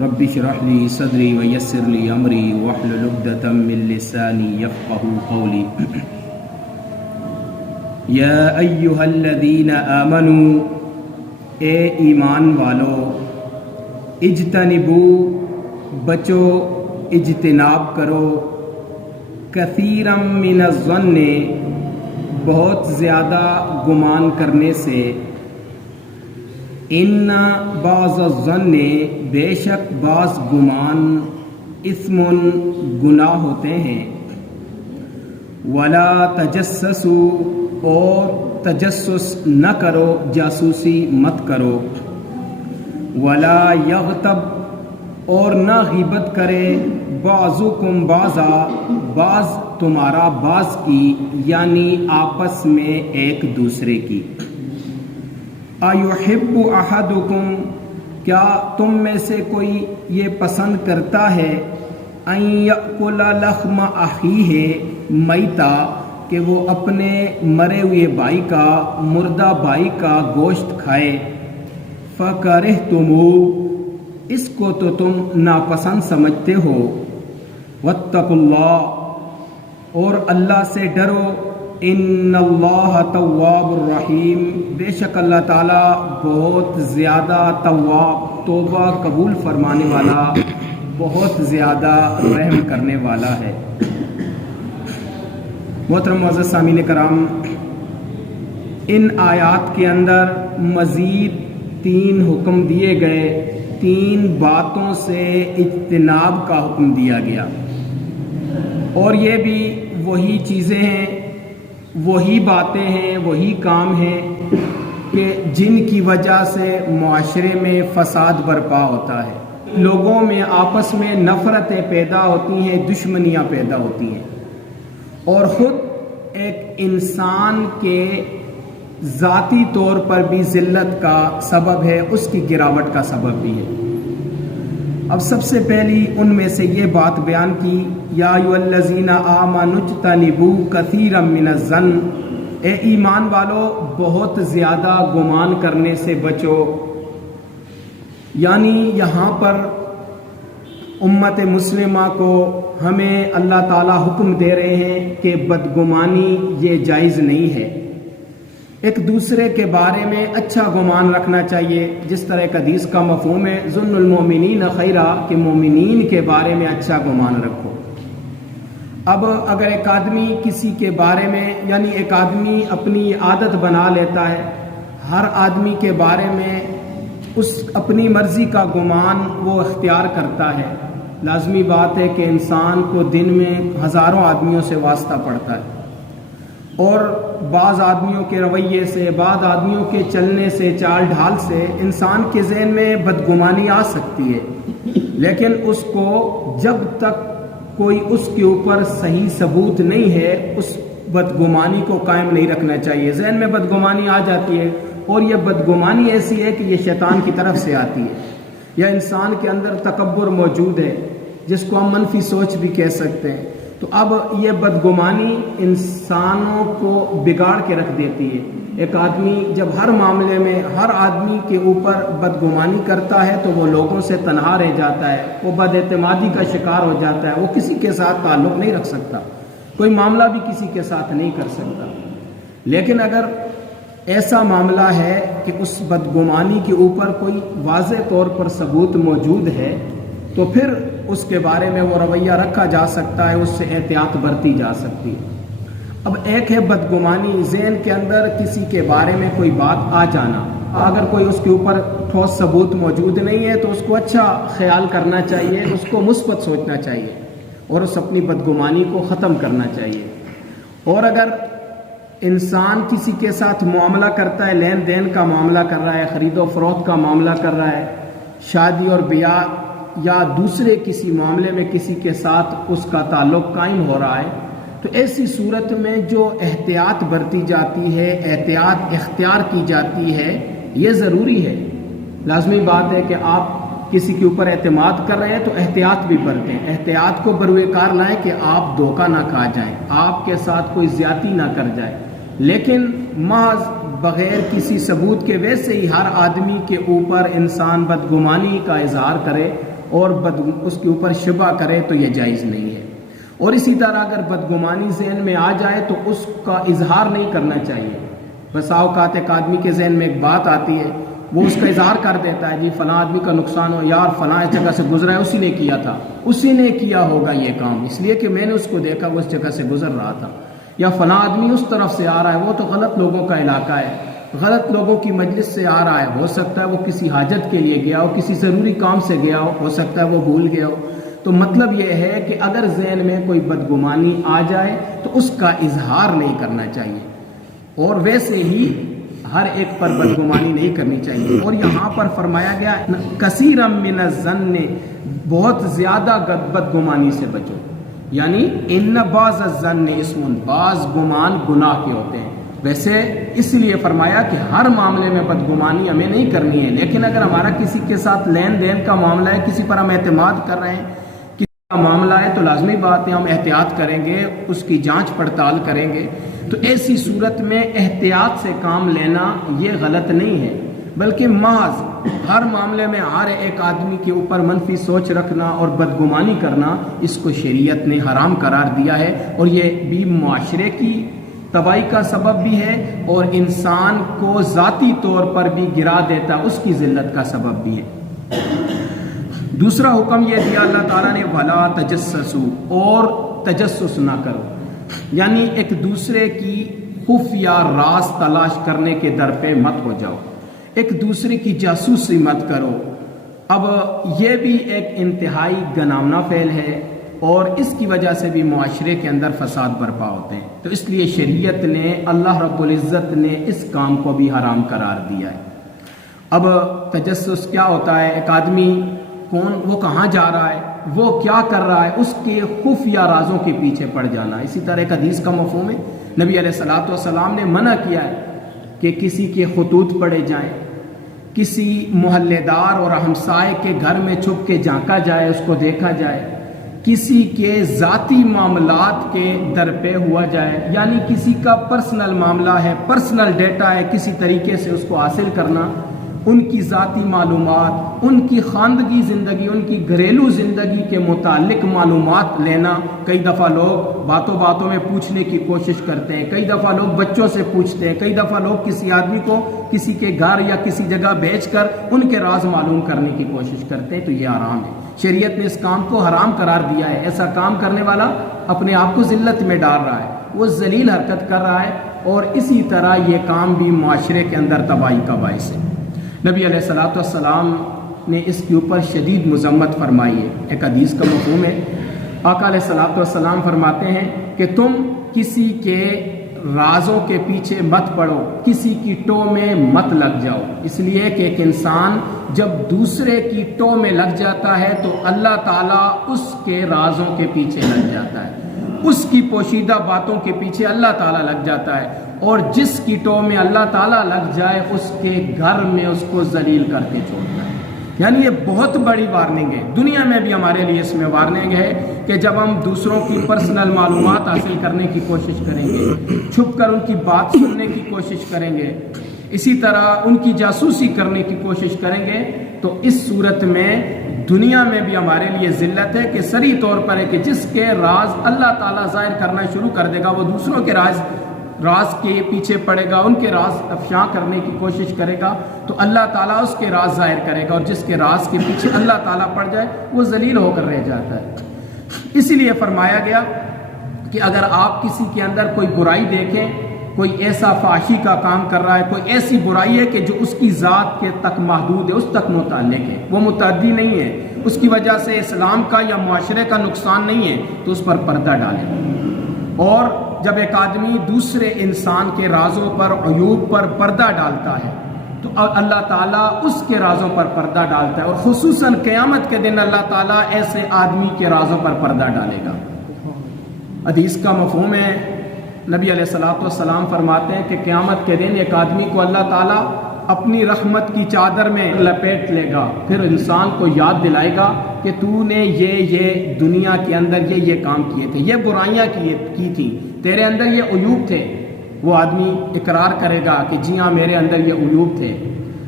رب اشرح لي صدري ويسر لي امري واحلل عقدة من لساني يفقهوا قولي یا ایھا الذین آمنوا اے ایمان والو اجتنبوا بچو اجتناب کرو کثیرا من الظن بہت زیادہ گمان کرنے سے ان بعض الظن بے شک بعض گمان اثم گناہ ہوتے ہیں ولا تجسسوا اور تجسس نہ کرو جاسوسی مت کرو ولا یغتب اور نہ غیبت کرے بعضکم بعضا بعض تمہارا بعض کی یعنی آپس میں ایک دوسرے کی ایحب احدکم کیا تم میں سے کوئی یہ پسند کرتا ہے ان یأکل لحم اخیہ میتا کہ وہ اپنے مرے ہوئے بھائی کا مردہ بھائی کا گوشت کھائے فکرہتموہ اس کو تو تم ناپسند سمجھتے ہو واتقوا اللہ اور اللہ سے ڈرو ان اللہ تواب الرحیم بے شک اللہ تعالیٰ بہت زیادہ تواب توبہ قبول فرمانے والا بہت زیادہ رحم کرنے والا ہے۔ محترم معزز سامعین کرام، ان آیات کے اندر مزید 3 حکم دیے گئے، 3 باتوں سے اجتناب کا حکم دیا گیا، اور یہ بھی وہی چیزیں ہیں، وہی باتیں ہیں، وہی کام ہیں کہ جن کی وجہ سے معاشرے میں فساد برپا ہوتا ہے، لوگوں میں آپس میں نفرتیں پیدا ہوتی ہیں، دشمنیاں پیدا ہوتی ہیں، اور خود ایک انسان کے ذاتی طور پر بھی ذلت کا سبب ہے، اس کی گراوٹ کا سبب بھی ہے۔ اب سب سے پہلی ان میں سے یہ بات بیان کی یا ایھا الذین آمنوا اجتنبوا کثیرا من الظن اے ایمان والو بہت زیادہ گمان کرنے سے بچو، یعنی یہاں پر امت مسلمہ کو ہمیں اللہ تعالیٰ حکم دے رہے ہیں کہ بدگمانی یہ جائز نہیں ہے، ایک دوسرے کے بارے میں اچھا گمان رکھنا چاہیے، جس طرح ایک حدیث کا مفہوم ہے ظن المؤمنین خیرا کہ مومنین کے بارے میں اچھا گمان رکھو۔ اب اگر ایک آدمی کسی کے بارے میں یعنی ایک آدمی اپنی عادت بنا لیتا ہے ہر آدمی کے بارے میں اس اپنی مرضی کا گمان وہ اختیار کرتا ہے، لازمی بات ہے کہ انسان کو دن میں ہزاروں آدمیوں سے واسطہ پڑتا ہے، اور بعض آدمیوں کے رویے سے، بعض آدمیوں کے چلنے سے، چال ڈھال سے انسان کے ذہن میں بدگمانی آ سکتی ہے، لیکن اس کو جب تک کوئی اس کے اوپر صحیح ثبوت نہیں ہے اس بدگمانی کو قائم نہیں رکھنا چاہیے۔ ذہن میں بدگمانی آ جاتی ہے، اور یہ بدگمانی ایسی ہے کہ یہ شیطان کی طرف سے آتی ہے، یا انسان کے اندر تکبر موجود ہے جس کو ہم منفی سوچ بھی کہہ سکتے ہیں، تو اب یہ بدگمانی انسانوں کو بگاڑ کے رکھ دیتی ہے۔ ایک آدمی جب ہر معاملے میں ہر آدمی کے اوپر بدگمانی کرتا ہے تو وہ لوگوں سے تنہا رہ جاتا ہے، وہ بد اعتمادی کا شکار ہو جاتا ہے، وہ کسی کے ساتھ تعلق نہیں رکھ سکتا، کوئی معاملہ بھی کسی کے ساتھ نہیں کر سکتا۔ لیکن اگر ایسا معاملہ ہے کہ اس بدگمانی کے اوپر کوئی واضح طور پر ثبوت موجود ہے تو پھر اس کے بارے میں وہ رویہ رکھا جا سکتا ہے، اس سے احتیاط برتی جا سکتی ہے۔ اب ایک ہے بدگمانی، ذہن کے اندر کسی کے بارے میں کوئی بات آ جانا، اگر کوئی اس کے اوپر ٹھوس ثبوت موجود نہیں ہے تو اس کو اچھا خیال کرنا چاہیے، اس کو مثبت سوچنا چاہیے، اور اس اپنی بدگمانی کو ختم کرنا چاہیے۔ اور اگر انسان کسی کے ساتھ معاملہ کرتا ہے، لین دین کا معاملہ کر رہا ہے، خرید و فروخت کا معاملہ کر رہا ہے، شادی اور بیاہ یا دوسرے کسی معاملے میں کسی کے ساتھ اس کا تعلق قائم ہو رہا ہے، تو ایسی صورت میں جو احتیاط برتی جاتی ہے، احتیاط اختیار کی جاتی ہے، یہ ضروری ہے۔ لازمی بات ہے کہ آپ کسی کے اوپر اعتماد کر رہے ہیں تو احتیاط بھی برتیں، احتیاط کو بروئے کار لائیں کہ آپ دھوکہ نہ کھا جائیں، آپ کے ساتھ کوئی زیادتی نہ کر جائے، لیکن محض بغیر کسی ثبوت کے ویسے ہی ہر آدمی کے اوپر انسان بدگمانی کا اظہار کرے اور اس کے اوپر شبہ کرے تو یہ جائز نہیں ہے۔ اور اسی طرح اگر بدگمانی ذہن میں آ جائے تو اس کا اظہار نہیں کرنا چاہیے۔ بسا اوقات ایک آدمی کے ذہن میں ایک بات آتی ہے، وہ اس کا اظہار کر دیتا ہے، جی فلاں آدمی کا نقصان ہو، یار فلاں اس جگہ سے گزرا ہے، اسی نے کیا تھا، اسی نے کیا ہوگا یہ کام، اس لیے کہ میں نے اس کو دیکھا وہ اس جگہ سے گزر رہا تھا، یا فلاں آدمی اس طرف سے آ رہا ہے، وہ تو غلط لوگوں کا علاقہ ہے، غلط لوگوں کی مجلس سے آ رہا ہے، ہو سکتا ہے وہ کسی حاجت کے لیے گیا ہو، کسی ضروری کام سے گیا ہو سکتا ہے وہ بھول گیا ہو۔ تو مطلب یہ ہے کہ اگر ذہن میں کوئی بدگمانی آ جائے تو اس کا اظہار نہیں کرنا چاہیے، اور ویسے ہی ہر ایک پر بدگمانی نہیں کرنی چاہیے۔ اور یہاں پر فرمایا گیا کثیرا من الظن، بہت زیادہ بدگمانی سے بچو، یعنی ان بعض الظن اسم، بعض گمان گناہ کے ہوتے ہیں۔ ویسے اس لیے فرمایا کہ ہر معاملے میں بدگمانی ہمیں نہیں کرنی ہے، لیکن اگر ہمارا کسی کے ساتھ لین دین کا معاملہ ہے، کسی پر ہم اعتماد کر رہے ہیں، کسی کا معاملہ ہے، تو لازمی بات ہے ہم احتیاط کریں گے، اس کی جانچ پڑتال کریں گے۔ تو ایسی صورت میں احتیاط سے کام لینا یہ غلط نہیں ہے، بلکہ محض ہر معاملے میں ہر ایک آدمی کے اوپر منفی سوچ رکھنا اور بدگمانی کرنا، اس کو شریعت نے حرام قرار دیا ہے، اور یہ بھی معاشرے کی تباہی کا سبب بھی ہے، اور انسان کو ذاتی طور پر بھی گرا دیتا، اس کی ذلت کا سبب بھی ہے۔ دوسرا حکم یہ دیا اللہ تعالیٰ نے وَلَا تَجَسَّسُوا، اور تجسس نہ کرو، یعنی ایک دوسرے کی خفیہ راز تلاش کرنے کے در پہ مت ہو جاؤ، ایک دوسرے کی جاسوسی مت کرو۔ اب یہ بھی ایک انتہائی گناونا فعل ہے، اور اس کی وجہ سے بھی معاشرے کے اندر فساد برپا ہوتے ہیں، تو اس لیے شریعت نے، اللہ رب العزت نے اس کام کو بھی حرام قرار دیا ہے۔ اب تجسس کیا ہوتا ہے؟ ایک آدمی کون، وہ کہاں جا رہا ہے، وہ کیا کر رہا ہے، اس کے خفیہ رازوں کے پیچھے پڑ جانا۔ اسی طرح ایک حدیث کا مفہوم ہے، نبی علیہ الصلوۃ والسلام نے منع کیا ہے کہ کسی کے خطوط پڑے جائیں، کسی محلے دار اور ہمسائے کے گھر میں چھپ کے جھانکا جائے، اس کو دیکھا جائے، کسی کے ذاتی معاملات کے در پہ ہوا جائے، یعنی کسی کا پرسنل معاملہ ہے، پرسنل ڈیٹا ہے، کسی طریقے سے اس کو حاصل کرنا، ان کی ذاتی معلومات، ان کی خاندگی زندگی، ان کی گھریلو زندگی کے متعلق معلومات لینا۔ کئی دفعہ لوگ باتوں باتوں میں پوچھنے کی کوشش کرتے ہیں، کئی دفعہ لوگ بچوں سے پوچھتے ہیں، کئی دفعہ لوگ کسی آدمی کو کسی کے گھر یا کسی جگہ بھیج کر ان کے راز معلوم کرنے کی کوشش کرتے ہیں، تو یہ حرام ہے۔ شریعت نے اس کام کو حرام قرار دیا ہے۔ ایسا کام کرنے والا اپنے آپ کو ذلت میں ڈال رہا ہے، وہ ذلیل حرکت کر رہا ہے، اور اسی طرح یہ کام بھی معاشرے کے اندر تباہی کا باعث ہے۔ نبی علیہ الصلوۃ والسلام نے اس کے اوپر شدید مذمت فرمائی ہے۔ ایک حدیث کا مفہوم ہے، آقا علیہ الصلوۃ والسلام فرماتے ہیں کہ تم کسی کے رازوں کے پیچھے مت پڑو، کسی کی ٹو میں مت لگ جاؤ، اس لیے کہ ایک انسان جب دوسرے کی ٹو میں لگ جاتا ہے تو اللہ تعالیٰ اس کے رازوں کے پیچھے لگ جاتا ہے، اس کی پوشیدہ باتوں کے پیچھے اللہ تعالیٰ لگ جاتا ہے، اور جس کی ٹو میں اللہ تعالیٰ لگ جائے اس کے گھر میں اس کو ذلیل کر کے چھوڑتا ہے۔ یعنی یہ بہت بڑی وارننگ ہے، دنیا میں بھی ہمارے لیے اس میں وارننگ ہے کہ جب ہم دوسروں کی پرسنل معلومات حاصل کرنے کی کوشش کریں گے، چھپ کر ان کی بات سننے کی کوشش کریں گے، اسی طرح ان کی جاسوسی کرنے کی کوشش کریں گے، تو اس صورت میں دنیا میں بھی ہمارے لیے ذلت ہے کہ صریح طور پر ہے کہ جس کے راز اللہ تعالیٰ ظاہر کرنا شروع کر دے گا، وہ دوسروں کے راز کے پیچھے پڑے گا، ان کے راز افشاں کرنے کی کوشش کرے گا، تو اللہ تعالیٰ اس کے راز ظاہر کرے گا، اور جس کے راز کے پیچھے اللہ تعالیٰ پڑ جائے وہ ذلیل ہو کر رہ جاتا ہے۔ اسی لیے فرمایا گیا کہ اگر آپ کسی کے اندر کوئی برائی دیکھیں، کوئی ایسا فحاشی کا کام کر رہا ہے، کوئی ایسی برائی ہے کہ جو اس کی ذات کے تک محدود ہے، اس تک متعلق ہے، وہ متعدی نہیں ہے، اس کی وجہ سے اسلام کا یا معاشرے کا نقصان نہیں ہے، تو اس پر پردہ ڈالیں۔ اور جب ایک آدمی دوسرے انسان کے رازوں پر، عیوب پر پردہ ڈالتا ہے تو اللہ تعالیٰ اس کے رازوں پر پردہ ڈالتا ہے، اور خصوصاً قیامت کے دن اللہ تعالیٰ ایسے آدمی کے رازوں پر پردہ ڈالے گا۔ حدیث کا مفہوم ہے، نبی علیہ الصلوۃ والسلام فرماتے ہیں کہ قیامت کے دن ایک آدمی کو اللہ تعالیٰ اپنی رحمت کی چادر میں لپیٹ لے گا، پھر انسان کو یاد دلائے گا کہ تو نے یہ دنیا کے اندر یہ کام کیے تھے، یہ برائیاں کی تھی، تیرے اندر یہ عیوب تھے۔ وہ آدمی اقرار کرے گا کہ جی ہاں میرے اندر یہ عیوب تھے۔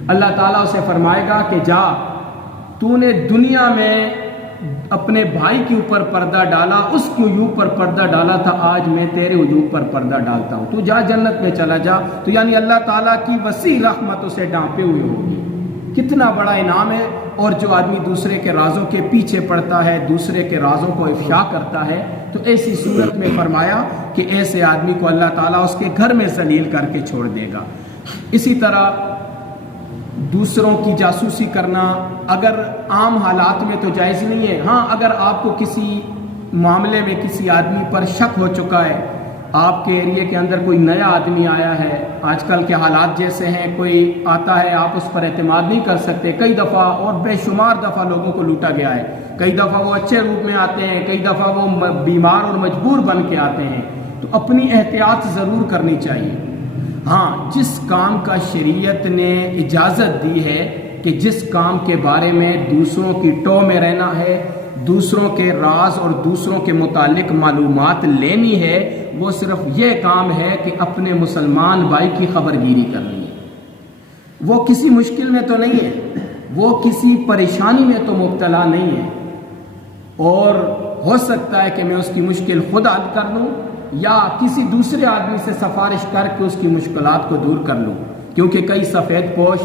اللہ تعالیٰ اسے فرمائے گا کہ جا تو نے دنیا میں اپنے بھائی کے اوپر پردہ ڈالا، اس کے وجوب پر پردہ ڈالا تھا، آج میں تیرے وجوب پر پردہ ڈالتا ہوں، تو جا جنت میں چلا جا۔ تو یعنی اللہ تعالیٰ کی وسیع رحمت اسے ڈانپے ہوئے ہوگی۔ کتنا بڑا انعام ہے۔ اور جو آدمی دوسرے کے رازوں کے پیچھے پڑتا ہے، دوسرے کے رازوں کو افشا کرتا ہے، تو ایسی صورت میں فرمایا کہ ایسے آدمی کو اللہ تعالیٰ اس کے گھر میں ذلیل کر کے چھوڑ دے گا۔ اسی طرح دوسروں کی جاسوسی کرنا اگر عام حالات میں تو جائز نہیں ہے، ہاں اگر آپ کو کسی معاملے میں کسی آدمی پر شک ہو چکا ہے، آپ کے ایریے کے اندر کوئی نیا آدمی آیا ہے، آج کل کے حالات جیسے ہیں، کوئی آتا ہے آپ اس پر اعتماد نہیں کر سکتے، کئی دفعہ اور بے شمار دفعہ لوگوں کو لوٹا گیا ہے، کئی دفعہ وہ اچھے روپ میں آتے ہیں، کئی دفعہ وہ بیمار اور مجبور بن کے آتے ہیں، تو اپنی احتیاط ضرور کرنی چاہیے۔ ہاں جس کام کا شریعت نے اجازت دی ہے کہ جس کام کے بارے میں دوسروں کی ٹو میں رہنا ہے، دوسروں کے راز اور دوسروں کے متعلق معلومات لینی ہے، وہ صرف یہ کام ہے کہ اپنے مسلمان بھائی کی خبر گیری کرنی ہے۔ وہ کسی مشکل میں تو نہیں ہے، وہ کسی پریشانی میں تو مبتلا نہیں ہے، اور ہو سکتا ہے کہ میں اس کی مشکل خود حل کر لوں یا کسی دوسرے آدمی سے سفارش کر کے اس کی مشکلات کو دور کر لوں، کیونکہ کئی سفید پوش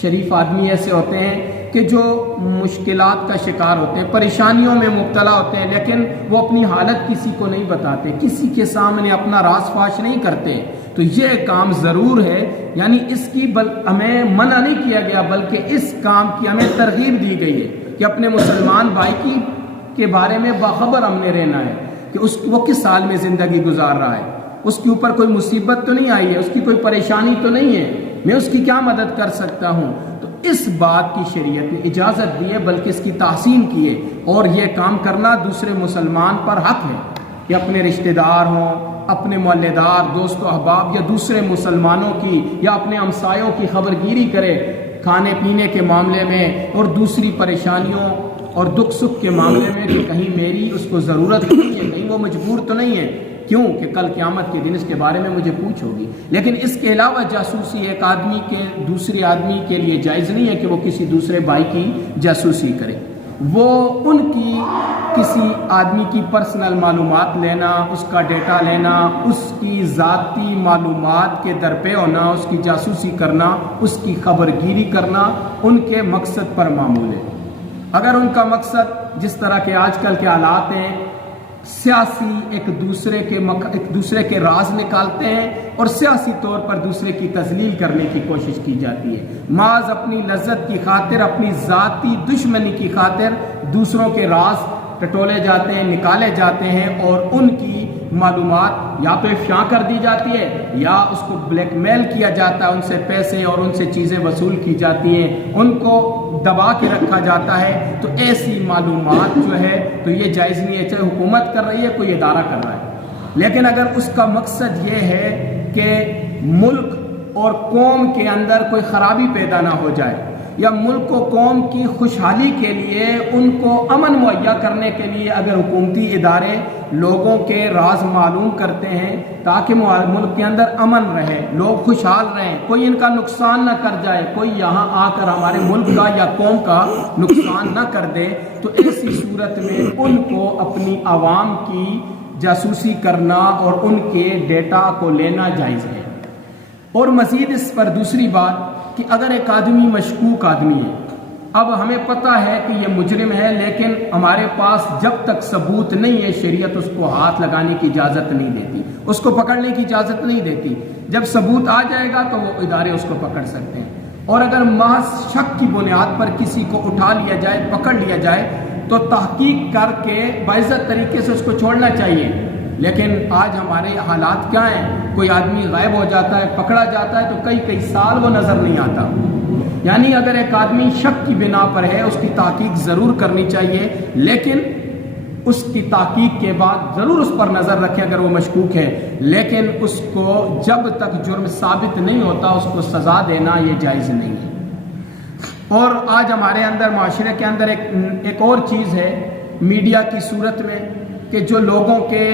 شریف آدمی ایسے ہوتے ہیں کہ جو مشکلات کا شکار ہوتے ہیں، پریشانیوں میں مبتلا ہوتے ہیں، لیکن وہ اپنی حالت کسی کو نہیں بتاتے، کسی کے سامنے اپنا راز فاش نہیں کرتے۔ تو یہ کام ضرور ہے، یعنی اس کی ہمیں منع نہیں کیا گیا، بلکہ اس کام کی ہمیں ترغیب دی گئی ہے کہ اپنے مسلمان بھائی کے بارے میں باخبر ہم نے رہنا ہے کہ وہ کس حال میں زندگی گزار رہا ہے، اس کے اوپر کوئی مصیبت تو نہیں آئی ہے، اس کی کوئی پریشانی تو نہیں ہے، میں اس کی کیا مدد کر سکتا ہوں۔ تو اس بات کی شریعت نے اجازت دی ہے، بلکہ اس کی تحسین کی ہے، اور یہ کام کرنا دوسرے مسلمان پر حق ہے کہ اپنے رشتہ دار ہوں، اپنے محلے دار، دوست و احباب یا دوسرے مسلمانوں کی یا اپنے ہمسایوں کی خبر گیری کرے کھانے پینے کے معاملے میں اور دوسری پریشانیوں اور دکھ سکھ کے معاملے میں، کہ کہیں میری اس کو ضرورت نہیں ہے، کہیں وہ مجبور تو نہیں ہے، کیوں کہ کل قیامت کے دن اس کے بارے میں مجھے پوچھ ہوگی۔ لیکن اس کے علاوہ جاسوسی ایک آدمی کے دوسرے آدمی کے لیے جائز نہیں ہے کہ وہ کسی دوسرے بھائی کی جاسوسی کرے۔ وہ ان کی کسی آدمی کی پرسنل معلومات لینا، اس کا ڈیٹا لینا، اس کی ذاتی معلومات کے درپے ہونا، اس کی جاسوسی کرنا، اس کی خبر گیری کرنا ان کے مقصد پر معمول ہے۔ اگر ان کا مقصد جس طرح کے آج کل کے حالات ہیں، سیاسی ایک دوسرے کے راز نکالتے ہیں اور سیاسی طور پر دوسرے کی تذلیل کرنے کی کوشش کی جاتی ہے، محض اپنی لذت کی خاطر، اپنی ذاتی دشمنی کی خاطر دوسروں کے راز ٹٹولے جاتے ہیں، نکالے جاتے ہیں، اور ان کی معلومات یا تو افشا کر دی جاتی ہے یا اس کو بلیک میل کیا جاتا ہے، ان سے پیسے اور ان سے چیزیں وصول کی جاتی ہیں، ان کو دبا کے رکھا جاتا ہے۔ تو ایسی معلومات جو ہے تو یہ جائز نہیں ہے، چاہے حکومت کر رہی ہے، کوئی ادارہ کر رہا ہے، لیکن اگر اس کا مقصد یہ ہے کہ ملک اور قوم کے اندر کوئی خرابی پیدا نہ ہو جائے، یا ملک و قوم کی خوشحالی کے لیے، ان کو امن مہیا کرنے کے لیے اگر حکومتی ادارے لوگوں کے راز معلوم کرتے ہیں تاکہ ملک کے اندر امن رہے، لوگ خوشحال رہیں، کوئی ان کا نقصان نہ کر جائے، کوئی یہاں آ کر ہمارے ملک کا یا قوم کا نقصان نہ کر دے، تو ایسی صورت میں ان کو اپنی عوام کی جاسوسی کرنا اور ان کے ڈیٹا کو لینا جائز ہے۔ اور مزید اس پر دوسری بات کہ اگر ایک آدمی مشکوک آدمی ہے، اب ہمیں پتہ ہے کہ یہ مجرم ہے، لیکن ہمارے پاس جب تک ثبوت نہیں ہے شریعت اس کو ہاتھ لگانے کی اجازت نہیں دیتی، اس کو پکڑنے کی اجازت نہیں دیتی۔ جب ثبوت آ جائے گا تو وہ ادارے اس کو پکڑ سکتے ہیں، اور اگر محض شک کی بنیاد پر کسی کو اٹھا لیا جائے، پکڑ لیا جائے، تو تحقیق کر کے باعزت طریقے سے اس کو چھوڑنا چاہیے۔ لیکن آج ہمارے حالات کیا ہیں، کوئی آدمی غائب ہو جاتا ہے، پکڑا جاتا ہے، تو کئی سال وہ نظر نہیں آتا۔ یعنی اگر ایک آدمی شک کی بنا پر ہے، اس کی تحقیق ضرور کرنی چاہیے، لیکن اس کی تحقیق کے بعد ضرور اس پر نظر رکھیں اگر وہ مشکوک ہے، لیکن اس کو جب تک جرم ثابت نہیں ہوتا اس کو سزا دینا یہ جائز نہیں ہے۔ اور آج ہمارے اندر معاشرے کے اندر ایک اور چیز ہے میڈیا کی صورت میں، کہ جو لوگوں کے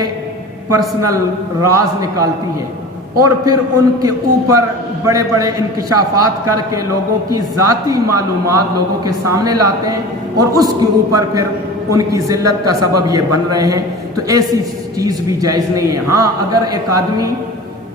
پرسنل راز نکالتی ہے، اور پھر ان کے اوپر بڑے بڑے انکشافات کر کے لوگوں کی ذاتی معلومات لوگوں کے سامنے لاتے ہیں اور اس کے اوپر پھر ان کی ذلت کا سبب یہ بن رہے ہیں، تو ایسی چیز بھی جائز نہیں ہے۔ ہاں اگر ایک آدمی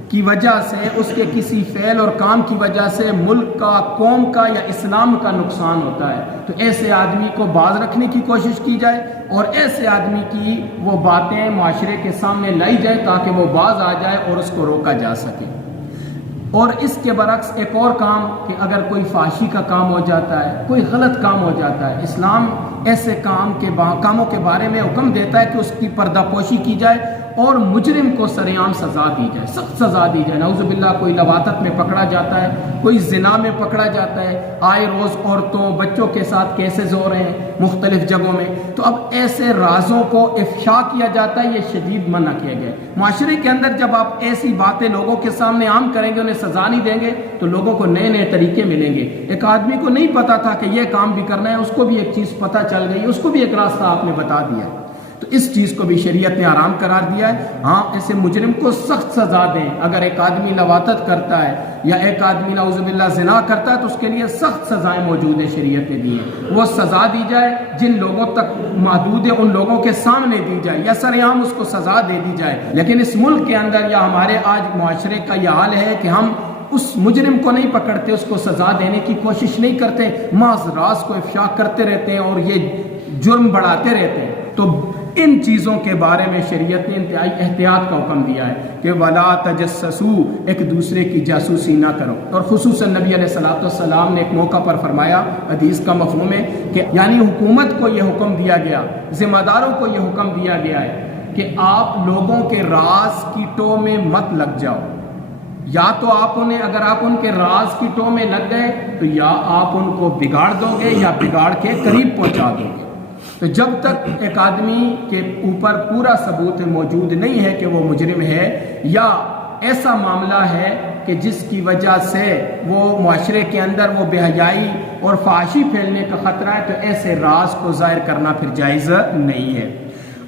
کی وجہ سے، اس کے کسی فعل اور کام کی وجہ سے ملک کا، قوم کا یا اسلام کا نقصان ہوتا ہے تو ایسے آدمی کو باز رکھنے کی کوشش کی جائے اور ایسے آدمی کی وہ باتیں معاشرے کے سامنے لائی جائے تاکہ وہ باز آ جائے اور اس کو روکا جا سکے۔ اور اس کے برعکس ایک اور کام کہ اگر کوئی فحاشی کا کام ہو جاتا ہے، کوئی غلط کام ہو جاتا ہے، اسلام ایسے کاموں کے بارے میں حکم دیتا ہے کہ اس کی پردہ پوشی کی جائے اور مجرم کو سرعام سزا دی جائے، سخت سزا دی جائے۔ نعوذ باللہ کوئی لواطت میں پکڑا جاتا ہے، کوئی زنا میں پکڑا جاتا ہے، آئے روز عورتوں بچوں کے ساتھ کیسز ہو رہے ہیں مختلف جگہوں میں، تو اب ایسے رازوں کو افشا کیا جاتا ہے، یہ شدید منع کیا گیا ہے۔ معاشرے کے اندر جب آپ ایسی باتیں لوگوں کے سامنے عام کریں گے، انہیں سزا نہیں دیں گے تو لوگوں کو نئے نئے طریقے ملیں گے۔ ایک آدمی کو نہیں پتا تھا کہ یہ کام بھی کرنا ہے، اس کو بھی ایک چیز پتہ چل گئی، اس کو بھی ایک راستہ آپ نے بتا دیا ہے، تو اس چیز کو بھی شریعت نے حرام قرار دیا ہے۔ ہاں ایسے مجرم کو سخت سزا دیں، اگر ایک آدمی لواطت کرتا ہے یا ایک آدمی نعوذ باللہ زنا کرتا ہے تو اس کے لیے سخت سزائیں موجود ہیں، شریعت نے دی ہیں، وہ سزا دی جائے، جن لوگوں تک محدود ہے ان لوگوں کے سامنے دی جائے یا سرعام اس کو سزا دے دی جائے۔ لیکن اس ملک کے اندر یا ہمارے آج معاشرے کا یہ حال ہے کہ ہم اس مجرم کو نہیں پکڑتے، اس کو سزا دینے کی کوشش نہیں کرتے، محض راز کو افشا کرتے رہتے ہیں اور یہ جرم بڑھاتے رہتے ہیں۔ تو ان چیزوں کے بارے میں شریعت نے انتہائی احتیاط کا حکم دیا ہے کہ وَلَا تَجَسَّسُوا، ایک دوسرے کی جاسوسی نہ کرو، اور خصوصاً نبی علیہ السلام نے ایک موقع پر فرمایا، حدیث کا مفہوم ہے کہ یعنی حکومت کو یہ حکم دیا گیا، ذمہ داروں کو یہ حکم دیا گیا ہے کہ آپ لوگوں کے راز کی ٹو میں مت لگ جاؤ، یا تو آپ انہیں، اگر آپ ان کے راز کی ٹو میں لگ گئے تو یا آپ ان کو بگاڑ دو گے یا بگاڑ کے قریب پہنچا دو گے۔ تو جب تک ایک آدمی کے اوپر پورا ثبوت موجود نہیں ہے کہ وہ مجرم ہے یا ایسا معاملہ ہے کہ جس کی وجہ سے وہ معاشرے کے اندر وہ بے حیائی اور فحاشی پھیلنے کا خطرہ ہے، تو ایسے راز کو ظاہر کرنا پھر جائز نہیں ہے۔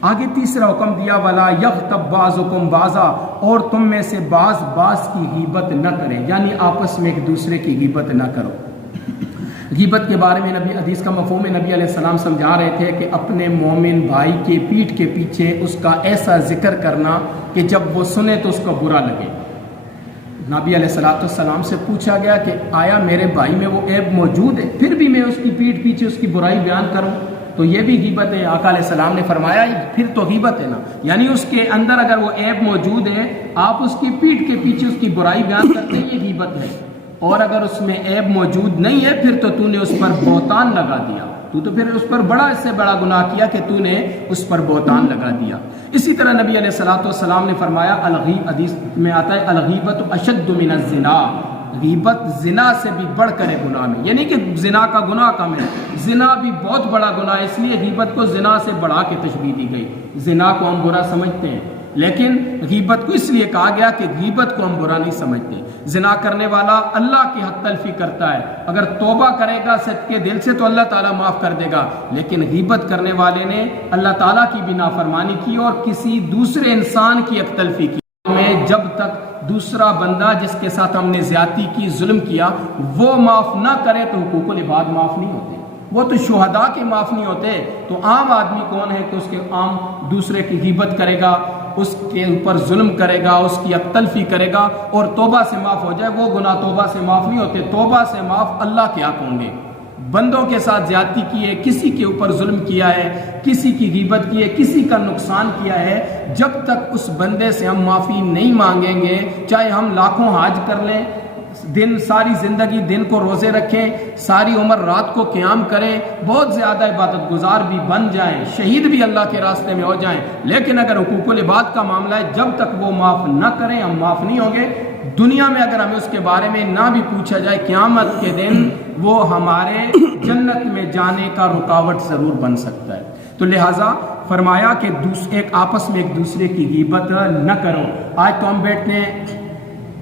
آگے تیسرا حکم دیا وَلَا يَغْتَبْ بَعْضُكُمْ بَعْضًا، اور تم میں سے بعض کی غیبت نہ کریں، یعنی آپس میں ایک دوسرے کی غیبت نہ کرو۔ غیبت کے بارے میں نبی حدیث کا مفہوم ہے، نبی علیہ السلام سمجھا رہے تھے کہ اپنے مومن بھائی کے پیٹھ کے پیچھے اس کا ایسا ذکر کرنا کہ جب وہ سنے تو اس کو برا لگے۔ نبی علیہ السلام سے پوچھا گیا کہ آیا میرے بھائی میں وہ عیب موجود ہے پھر بھی میں اس کی پیٹھ پیچھے اس کی برائی بیان کروں؟ تو یہ بھی غیبت ہے۔ آقا علیہ السلام نے فرمایا پھر تو غیبت ہے نا، یعنی اس کے اندر اگر وہ عیب موجود ہے، آپ اس کی پیٹھ کے پیچھے اس کی برائی بیان کرتے ہیں، یہ غیبت ہے۔ اور اگر اس میں عیب موجود نہیں ہے پھر تو نے اس پر بہتان لگا دیا، تو پھر اس پر بڑا اس سے بڑا گناہ کیا کہ تو نے اس پر بہتان لگا دیا۔ اسی طرح نبی علیہ السلام نے فرمایا، حدیث میں آتا ہے الغیبت اشد من الزنا، غیبت زنا سے بھی بڑھ کر ہے گناہ میں، یعنی کہ زنا کا گناہ کم ہے، زنا بھی بہت بڑا گناہ ہے، اس لیے غیبت کو زنا سے بڑھا کے تشبیہ دی گئی۔ زنا کو ہم برا سمجھتے ہیں لیکن غیبت کو اس لیے کہا گیا کہ غیبت کو ہم برا نہیں سمجھتے۔ زنا کرنے والا اللہ کی حق تلفی کرتا ہے، اگر توبہ کرے گا صدقے دل سے تو اللہ تعالیٰ معاف کر دے گا، لیکن غیبت کرنے والے نے اللہ تعالیٰ کی بھی نافرمانی کی اور کسی دوسرے انسان کی حق تلفی کی۔ میں جب تک دوسرا بندہ جس کے ساتھ ہم نے زیادتی کی، ظلم کیا، وہ معاف نہ کرے تو حقوق العباد معاف نہیں ہوتے، وہ تو شہداء کے معاف نہیں ہوتے۔ تو عام آدمی کون ہے کہ اس کے عام دوسرے کی غیبت کرے گا، اس کے اوپر ظلم کرے گا، اس کی حق تلفی کرے گا اور توبہ سے معاف ہو جائے، وہ گناہ توبہ سے معاف نہیں ہوتے، توبہ سے معاف اللہ کے حق ہوں گے۔ بندوں کے ساتھ زیادتی کی ہے، کسی کے اوپر ظلم کیا ہے، کسی کی غیبت کی ہے، کسی کا نقصان کیا ہے، جب تک اس بندے سے ہم معافی نہیں مانگیں گے، چاہے ہم لاکھوں حج کر لیں، دن ساری زندگی دن کو روزے رکھیں، ساری عمر رات کو قیام کریں، بہت زیادہ عبادت گزار بھی بن جائیں، شہید بھی اللہ کے راستے میں ہو جائیں، لیکن اگر حقوق العباد کا معاملہ ہے، جب تک وہ معاف نہ کریں ہم معاف نہیں ہوں گے۔ دنیا میں اگر ہمیں اس کے بارے میں نہ بھی پوچھا جائے، قیامت کے دن وہ ہمارے جنت میں جانے کا رکاوٹ ضرور بن سکتا ہے۔ تو لہٰذا فرمایا کہ ایک آپس میں ایک دوسرے کی غیبت نہ کرو۔ آج تو ہم بیٹھتے ہیں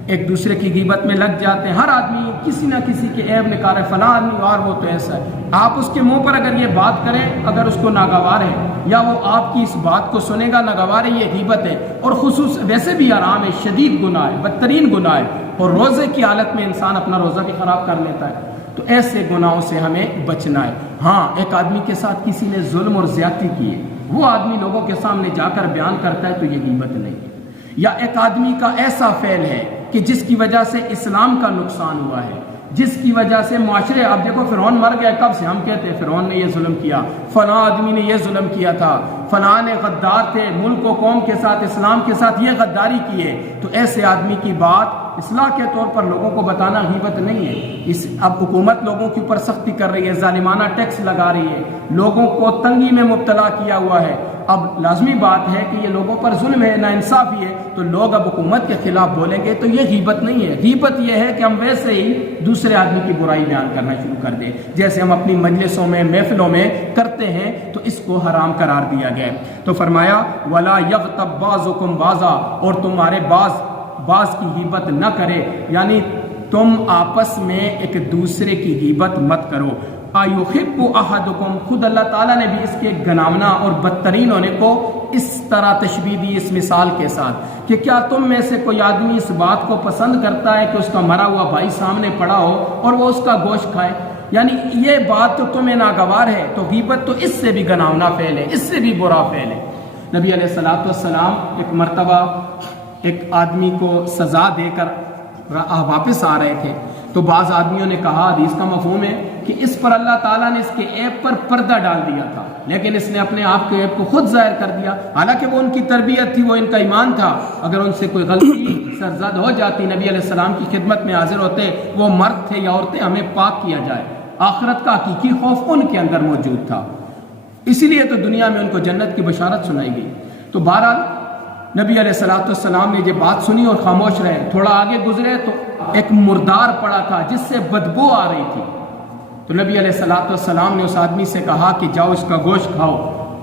ایک دوسرے کی غیبت میں لگ جاتے ہیں. ہر آدمی کسی نہ کسی کے عیب نکال رہا ہے، فلاں آدمی اور وہ تو ایسا ہے. آپ اس کے منہ پر اگر یہ بات کریں، اگر اس کو ناگوار ہے یا وہ آپ کی اس بات کو سنے گا ناگوار ہے، یہ غیبت ہے. اور خصوص ویسے بھی حرام ہے، شدید گناہ ہے، بدترین گناہ ہے، اور روزے کی حالت میں انسان اپنا روزہ بھی خراب کر لیتا ہے. تو ایسے گناہوں سے ہمیں بچنا ہے. ہاں، ایک آدمی کے ساتھ کسی نے ظلم اور زیادتی کی ہے، وہ آدمی لوگوں کے سامنے جا کر بیان کرتا ہے تو یہ غیبت نہیں ہے. یا ایک آدمی کا ایسا فعل ہے کہ جس کی وجہ سے اسلام کا نقصان ہوا ہے، جس کی وجہ سے معاشرے، اب دیکھو فرعون مر گیا، کب سے ہم کہتے ہیں فرعون نے یہ ظلم کیا، فلاں آدمی نے یہ ظلم کیا تھا، فلاں نے غدار تھے، ملک و قوم کے ساتھ، اسلام کے ساتھ یہ غداری کی ہے. تو ایسے آدمی کی بات اصلاح کے طور پر لوگوں کو بتانا غیبت نہیں ہے. اب حکومت لوگوں کے اوپر سختی کر رہی ہے، ظالمانہ ٹیکس لگا رہی ہے، لوگوں کو تنگی میں مبتلا کیا ہوا ہے. اب لازمی بات ہے کہ یہ لوگوں پر ظلم ہے، ناانصافی ہے، تو لوگ اب حکومت کے خلاف بولیں گے تو یہ غیبت نہیں ہے. غیبت یہ ہے کہ ہم ویسے ہی دوسرے آدمی کی برائی بیان کرنا شروع کر دیں، جیسے ہم اپنی مجلسوں میں، محفلوں میں کرتے ہیں، تو اس کو حرام قرار دیا گیا. تو فرمایا وَلَا يَغْتَبْ بَعْضُكُمْ بَعْضًا، اور تمہارے بعض کی غیبت نہ کرے، یعنی تم آپس میں ایک دوسرے کی غیبت مت کرو. اَيُحِبُّ أَحَدُكُمْ، خود اللہ تعالیٰ نے بھی اس کے گناونا اور بدترین ہونے کو اس طرح تشبیہ دی، اس مثال کے ساتھ، کہ کیا تم میں سے کوئی آدمی اس بات کو پسند کرتا ہے کہ اس کا مرا ہوا بھائی سامنے پڑا ہو اور وہ اس کا گوشت کھائے؟ یعنی یہ بات تو تمہیں ناگوار ہے، تو غیبت تو اس سے بھی گناونا فعل ہے، اس سے بھی برا فعل ہے. نبی علیہ الصلوۃ والسلام ایک مرتبہ ایک آدمی کو سزا دے کر واپس آ رہے تھے، تو بعض آدمیوں نے کہا، حدیث کا مفہوم ہے کہ اس پر اللہ تعالیٰ نے اس کے عیب پر پردہ ڈال دیا تھا، لیکن اس نے اپنے آپ کے عیب کو خود ظاہر کر دیا. حالانکہ وہ ان کی تربیت تھی، وہ ان کا ایمان تھا. اگر ان سے کوئی غلطی سرزد ہو جاتی، نبی علیہ السلام کی خدمت میں حاضر ہوتے، وہ مرد تھے یا عورتیں، ہمیں پاک کیا جائے. آخرت کا حقیقی خوف ان کے اندر موجود تھا، اسی لیے تو دنیا میں ان کو جنت کی بشارت سنائی گئی. تو بہرحال نبی علیہ الصلوۃ والسلام نے یہ بات سنی اور خاموش رہے. تھوڑا آگے گزرے تو ایک مردار پڑا تھا جس سے بدبو آ رہی تھی. تو نبی علیہ الصلوۃ والسلام نے اس آدمی سے کہا کہ جاؤ اس کا گوشت کھاؤ.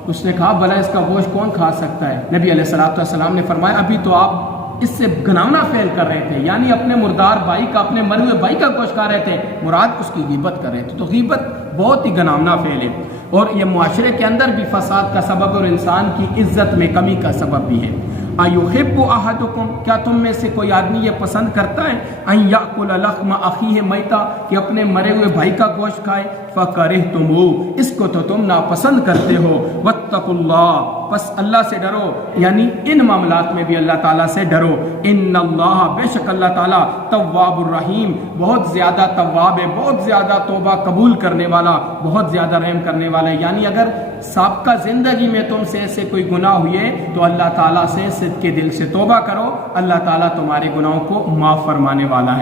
اس نے کہا بھلا اس کا گوشت کون کھا سکتا ہے؟ نبی علیہ الصلوۃ والسلام نے فرمایا ابھی تو آپ اس سے گناونا فعل کر رہے تھے، یعنی اپنے مردار بھائی کا، اپنے مرے ہوئے بھائی کا گوشت کھا رہے تھے، مراد اس کی غیبت کر رہے تھے. تو غیبت بہت ہی گناونا فعل ہے، اور یہ معاشرے کے اندر بھی فساد کا سبب اور انسان کی عزت میں کمی کا سبب بھی ہے. اَيُحِبُّ أَحَدُكُمْ، کیا تم میں سے کوئی آدمی یہ پسند کرتا ہے، أَن يَأْكُلَ لَحْمَ أَخِيهِ مَيْتًا، کہ اپنے مرے ہوئے بھائی کا گوشت کھائے، فَكَرِهْتُمُوهُ، اس کو تو تم ناپسند کرتے ہو. وَاتَّقُوا اللَّهَ، پس اللہ سے ڈرو، یعنی ان معاملات میں بھی اللہ تعالیٰ سے ڈرو. إِنَّ اللَّهَ، بے شک اللہ تعالیٰ، تواب الرحیم، بہت زیادہ تواب ہے، بہت زیادہ توبہ قبول کرنے والا، بہت زیادہ رحم کرنے والا ہے. یعنی اگر سابقہ زندگی میں تم سے ایسے کوئی گناہ ہوئے تو اللہ تعالیٰ سے صدق کے دل سے توبہ کرو، اللہ تعالیٰ تمہارے گناہوں کو معاف فرمانے والا ہے.